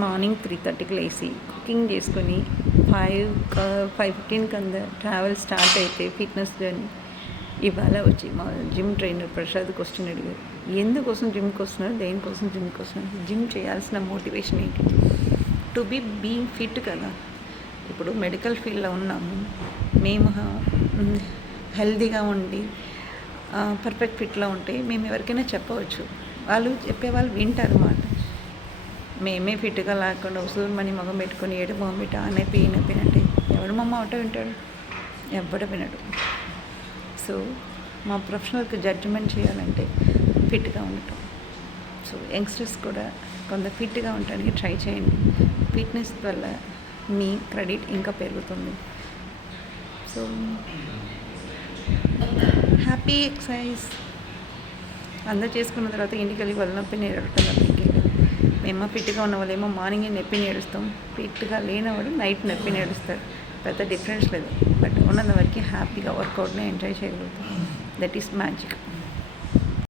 Morning 3:30కి లేచి cooking చేసుకొని 5:15కి travel start అయితే ఫిట్నెస్ జర్నీ. ఇవాళ వచ్చి మా జిమ్ ట్రైనర్ ప్రసాద్ క్వశ్చన్ అడిగారు, ఎందుకోసం జిమ్కి వస్తున్నారు, దేనికోసం జిమ్కి వస్తున్నారు, జిమ్ చేయాల్సిన మోటివేషన్ ఏంటి? టు బీయింగ్ ఫిట్ కదా. ఇప్పుడు మెడికల్ ఫీల్డ్లో ఉన్నాము మేము, హెల్తీగా ఉండి పర్ఫెక్ట్ ఫిట్లో ఉంటే మేము ఎవరికైనా చెప్పవచ్చు, వాళ్ళు చెప్పేవాళ్ళు వింటారు మాట. మేమే ఫిట్గా లేకుండా ఉసూరుమని మొగం పెట్టుకొని ఏడు మొగం పెట్టి నొప్పి అంటే ఎవడు మమ్మ ఆటో వింటాడు? ఎవడ వినడు. సో మా ప్రొఫెషనల్కి జడ్జిమెంట్ చేయాలంటే ఫిట్గా ఉండటం. సో యంగ్స్టర్స్ కూడా కొంత ఫిట్గా ఉండడానికి ట్రై చేయండి. ఫిట్నెస్ వల్ల మీ క్రెడిట్ ఇంకా పెరుగుతుంది. So happy exercise. అందరూ చేసుకున్న తర్వాత ఇంటికి వెళ్ళి వాళ్ళ నొప్పి నేడుతుంది. అప్పటికి మేము ఫిట్గా ఉన్న వాళ్ళేమో మార్నింగే నొప్పి నేడుస్తాం, ఫిట్గా లేనివాడు నైట్ నొప్పి నేడుస్తారు. పెద్ద డిఫరెన్స్ లేదు, బట్ ఉన్నంత వరకు హ్యాపీగా వర్కౌట్ని ఎంజాయ్ చేయగలుగుతాం. That is magic.